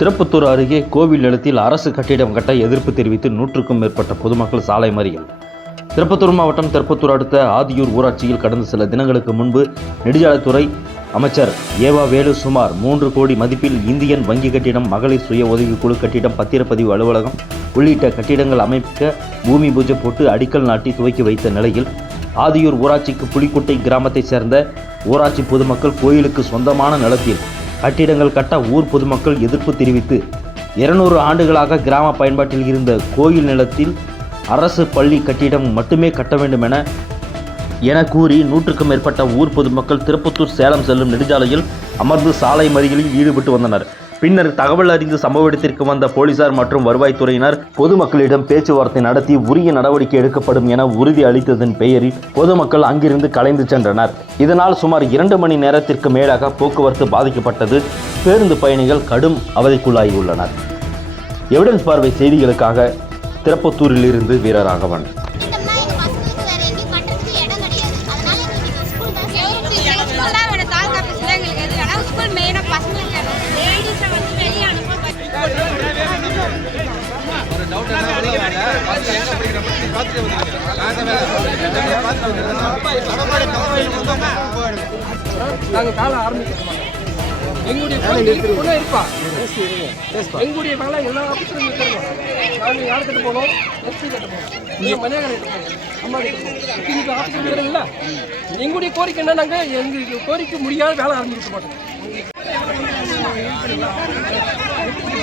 திருப்பத்தூர் அருகே கோவில் நிலத்தில் அரசு கட்டிடம் கட்ட எதிர்ப்பு தெரிவித்து நூற்றுக்கும் மேற்பட்ட பொதுமக்கள் சாலை மறியல். திருப்பத்தூர் மாவட்டம் திருப்பத்தூர் அடுத்த ஆதியூர் ஊராட்சியில் கடந்த சில தினங்களுக்கு முன்பு நெடுஞ்சாலைத்துறை அமைச்சர் ஏவா வேலு சுமார் மூன்று கோடி மதிப்பில் இந்தியன் வங்கி கட்டிடம் மகளிர் சுய உதவிக்குழு கட்டிடம் பத்திரப்பதிவு அலுவலகம் உள்ளிட்ட கட்டிடங்கள் அமைக்க பூமி பூஜை போட்டு அடிக்கல் நாட்டி துவக்கி வைத்த நிலையில் ஆதியூர் ஊராட்சிக்கு புலிக்குட்டை கிராமத்தைச் சேர்ந்த ஊராட்சி பொதுமக்கள் கோயிலுக்கு சொந்தமான நிலத்தில் கட்டிடங்கள் கட்ட ஊர் பொதுமக்கள் எதிர்ப்பு தெரிவித்து இருநூறு ஆண்டுகளாக கிராம பயன்பாட்டில் இருந்த கோயில் நிலத்தில் அரசு பள்ளி கட்டிடம் மட்டுமே கட்ட வேண்டும் என என கூறி நூற்றுக்கும் மேற்பட்ட ஊர் பொதுமக்கள் திருப்பத்தூர் சேலம் செல்லும் நெடுஞ்சாலையில் அமர்ந்து சாலை மறியலில் ஈடுபட்டு வந்தனர். பின்னர் தகவல் அறிந்து சம்பவ இடத்திற்கு வந்த போலீசார் மற்றும் வருவாய்த்துறையினர் பொதுமக்களிடம் பேச்சுவார்த்தை நடத்தி உரிய நடவடிக்கை எடுக்கப்படும் என உறுதி அளித்ததன் பெயரில் பொதுமக்கள் அங்கிருந்து கலைந்து சென்றனர். இதனால் சுமார் இரண்டு மணி நேரத்திற்கு மேலாக போக்குவரத்து பாதிக்கப்பட்டது. பேருந்து பயணிகள் கடும் அவதிக்குள்ளாகியுள்ளனர். எவிடன்ஸ் பார்வை செய்திகளுக்காக திருப்பத்தூரிலிருந்து வீரராகவன். நாங்கள் காலை ஆரம்பிக்கிறோம். எங்களுடைய கூட இருப்பா. எங்களுடைய வேலை எல்லா ஆஃபீஸரும் இருக்கணும் நாங்கள் யார் கிட்ட போகணும் எஸ்பி கிட்ட போகணும் இங்கே மனிதா கிட்ட அம்மா கிட்ட போகணும் இன்னைக்கு ஆஃபீஸர் இருக்கிறீங்களா எங்களுடைய கோரிக்கை என்ன நாங்கள் எங்களுக்கு கோரிக்கை முடியாத வேலை ஆரம்பிக்க மாட்டோம்.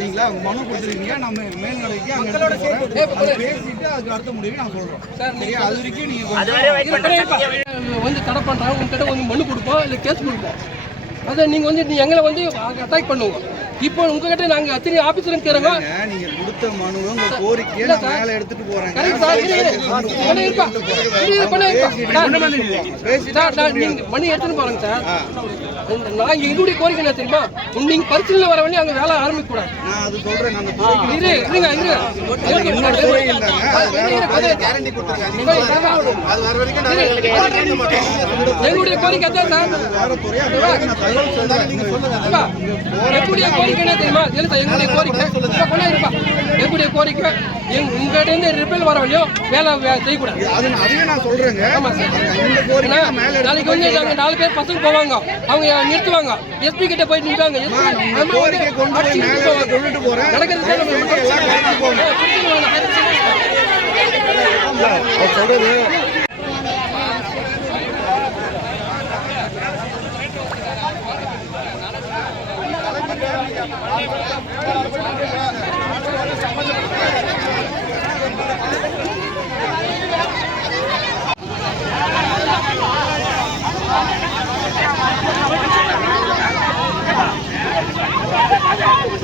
சரிங்களா? மனு கொடுத்துருக்கீங்க. நம்ம மேல்நிலைக்கு அங்க எடுத்துட்டு பேசிட்டு அதுக்கு அடுத்த முடிவு நான் சரியா? அது வரைக்கும் நீங்க கொஞ்சம் வந்து தடை பண்ணுறாங்க உங்ககிட்ட வந்து மனு கொடுப்போம் இல்லை கேஸ் கொடுப்போம் அதை நீங்கள் வந்து நீ எங்களை வந்து அட்டாக் பண்ணுவோம் இப்போ உங்ககிட்ட நாங்கள் அத்தனை ஆஃபீஸில் இருக்கிறோங்க ஏங்க, நீங்க கொடுத்த மனுவை உங்க கோரிக்கையை நான் சார். மேல எடுத்துட்டு போறேங்க. கரெக்ட் சார் இருப்பா. இரு, இரு, பண்ண. சார், பேசிட்டு சார், நீங்க நான் எங்களுடைய கோரிக்கை என்ன தெரியுமா? நீங்க பரிசீலனை வர வேண்டிய அங்க வேலை ஆரம்பிக்க கூடாது நான் அது சொல்றேன் அந்த துறைக்கு இரு இருங்க கேரண்டி கொடுத்துருக்காங்க. அது வர வரைக்கும் எங்களுடைய கோரிக்கை தான். சார் வேற தகவல் நீங்க சொல்லுங்க எங்களுடைய கோரிக்கை என்ன தெரியுமா? எங்களுடைய கோரிக்கை? இருப்பா. எங்களுடைய கோரிக்கை. உங்ககிட்ட இருந்து ரிப்பேர் வர வழியோ வேலை செய்யக்கூடாது. அதையும் நான் சொல்றேங்க. நாளைக்கு வந்து நாங்க நாலு பேர் பசங்க போவாங்க. அவங்க நிறுத்துவாங்க. எஸ்பி கிட்ட போய் நிற்பாங்க அம்மா, உங்க கோரிக்கையை கொண்டு போய் மேல கொண்டுட்டு போறேன் நடக்கிறது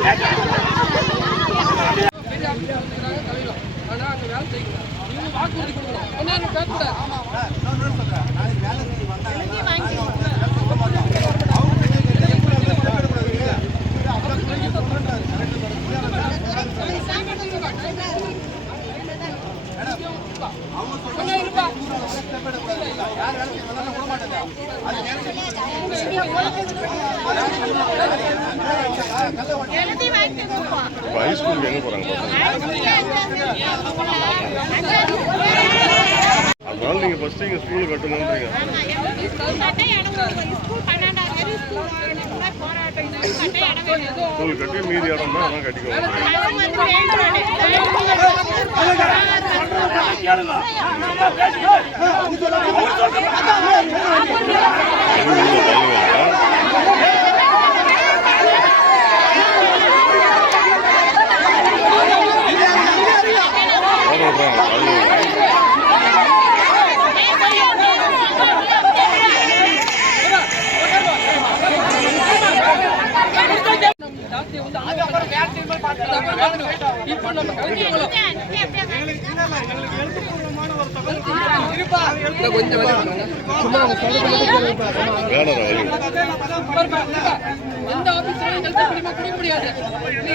தான் நம்ம எல்லாம் வேலை செய்யணும் வாக்குறுதி கொடுக்கணும் பேசக்கூடாது இப்போ ஹைஸ்கூலுக்கு எங்கே போகிறாங்க அதனால நீங்கள் ஃபஸ்ட்டு இங்கே ஸ்கூலு கட்டணுன்றீங்க ஸ்கூல் கட்டி மீதி இடம் தான் அதான் கட்டிக்கோங்க அது வந்து வேணும். ஜாஸ்தியை வந்து இப்போ நம்ம கலந்து போகலாம் அப்படியே அப்படியே இல்ல, கொஞ்சம் வெளியே வாங்க. சும்மா அவங்க சொல்றது மட்டும் கேளுங்க. வேணாம் வைங்க பாருப்பா, பாருப்பா. எந்த ஆபீஸ்லயும் எழுத முடியுமா கொடுக்க முடியாது நீ